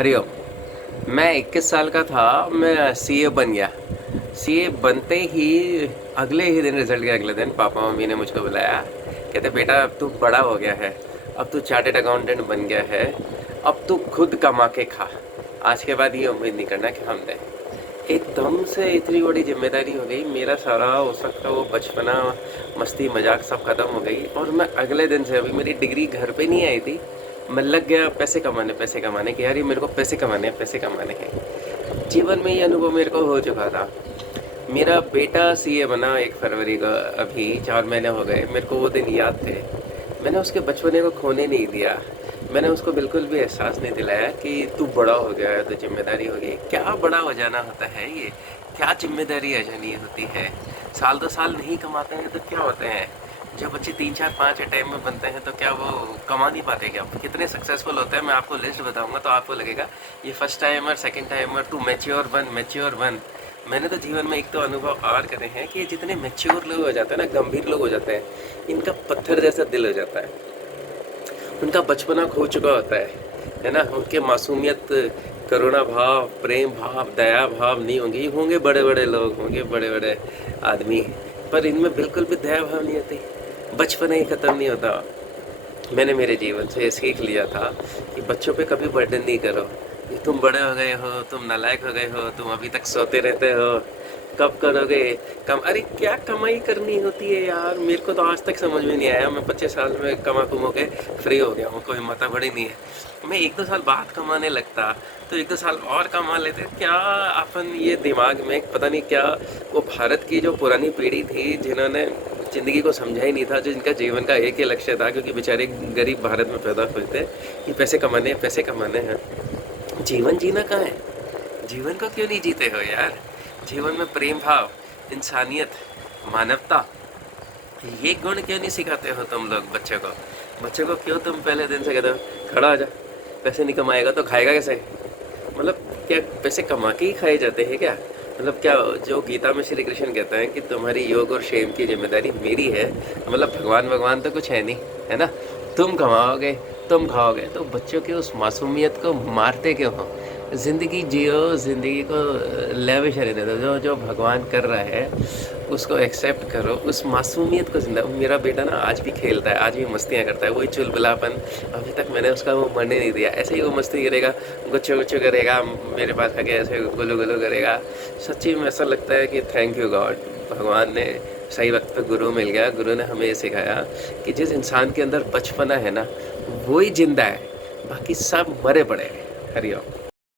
हरिओम। मैं 21 साल का था। मैं सीए बन गया। सीए बनते ही अगले ही दिन, रिजल्ट के अगले दिन पापा मम्मी ने मुझको बुलाया। कहते बेटा अब तू बड़ा हो गया है, अब तू चार्टेड अकाउंटेंट बन गया है, अब तू खुद कमा के खा। आज के बाद ये उम्मीद नहीं करना कि हम दें। एकदम से इतनी बड़ी जिम्मेदारी हो गई। मेरा सारा हो सकता वो बचपना, मस्ती मजाक सब खत्म हो गई। और मैं अगले दिन से, अभी मेरी डिग्री घर पे नहीं आई थी, मैं लग गया पैसे कमाने कि यार ये मेरे को पैसे कमाने हैं, पैसे कमाने हैं। जीवन में ये अनुभव मेरे को हो चुका था। मेरा बेटा सीए बना 1 फरवरी को, अभी 4 महीने हो गए। मेरे को वो दिन याद थे। मैंने उसके बचपने को खोने नहीं दिया। मैंने उसको बिल्कुल भी एहसास नहीं दिलाया कि तू बड़ा हो गया है तो जिम्मेदारी हो गई। क्या बड़ा हो जाना होता है ये, क्या जिम्मेदारी आ जानी होती है। साल 2 साल नहीं कमाते हैं तो क्या होते हैं। जो बच्चे 3 4 5 टाइम में बनते हैं तो क्या वो कमा नहीं पाते क्या। कितने सक्सेसफुल होते हैं, मैं आपको लिस्ट बताऊंगा तो आपको लगेगा ये फर्स्ट टाइमर, सेकंड टाइमर, तू मैच्योर बन, मैच्योर बन। मैंने तो जीवन में एक तो अनुभव और करे हैं कि जितने मैच्योर लोग हो जाते हैं ना, गंभीर लोग हो जाते हैं, इनका पत्थर जैसा दिल हो जाता है। उनका बचपना खो चुका होता है ना। उनके मासूमियत, करुणा भाव, प्रेम भाव, दया भाव नहीं होंगे। होंगे बड़े बड़े लोग, होंगे बड़े बड़े आदमी, पर इनमें बिल्कुल भी दया भाव नहीं होती। बचपन ही ख़त्म नहीं होता। मैंने मेरे जीवन से ये सीख लिया था कि बच्चों पे कभी बर्डन नहीं करो कि तुम बड़े हो गए हो, तुम नालायक हो गए हो, तुम अभी तक सोते रहते हो, कब करोगे कम। अरे क्या कमाई करनी होती है यार, मेरे को तो आज तक समझ में नहीं आया। मैं 25 साल में कमा कुमा के फ्री हो गया हूँ, कोई माता बड़ी नहीं है। मैं 1 2 साल बाद कमाने लगता तो 1 2 साल और कमा लेते। क्या अपन ये दिमाग में पता नहीं क्या, वो भारत की जो पुरानी पीढ़ी थी जिन्होंने ज़िंदगी को समझा ही नहीं था, जिनका जीवन का एक ही लक्ष्य था, क्योंकि बेचारे गरीब भारत में पैदा हुए थे, कि पैसे कमाने हैं, पैसे कमाने हैं। जीवन जीना कहाँ है। जीवन को क्यों नहीं जीते हो यार। जीवन में प्रेम भाव, इंसानियत, मानवता, ये गुण क्यों नहीं सिखाते हो तुम लोग बच्चे को। बच्चे को क्यों तुम पहले दिन से कहते हो खड़ा हो जा, पैसे नहीं कमाएगा तो खाएगा कैसे। मतलब क्या पैसे कमा के ही खाए जाते हैं क्या। मतलब क्या, जो गीता में श्री कृष्ण कहते हैं कि तुम्हारी योग और क्षेम की जिम्मेदारी मेरी है, मतलब भगवान तो कुछ है नहीं, है ना। तुम कमाओगे, तुम खाओगे, तो बच्चों की उस मासूमियत को मारते क्यों हो। ज़िंदगी जियो, ज़िंदगी को लेविश रहने दो। जो जो भगवान कर रहा है उसको एक्सेप्ट करो, उस मासूमियत को जिंदा। मेरा बेटा ना आज भी खेलता है, आज भी मस्तियाँ करता है, वही चुलबुलापन। अभी तक मैंने उसका वो मरने नहीं दिया। ऐसे ही वो मस्ती करेगा, गुच्छे गुच्छे करेगा, मेरे पास आके ऐसे गुलू गुलू करेगा। सच्ची में ऐसा लगता है कि थैंक यू गॉड, भगवान ने सही वक्त पे गुरु मिल गया। गुरु ने हमें ये सिखाया कि जिस इंसान के अंदर बचपना है ना, वही जिंदा है, बाकी सब मरे पड़े हैं। हरिओम।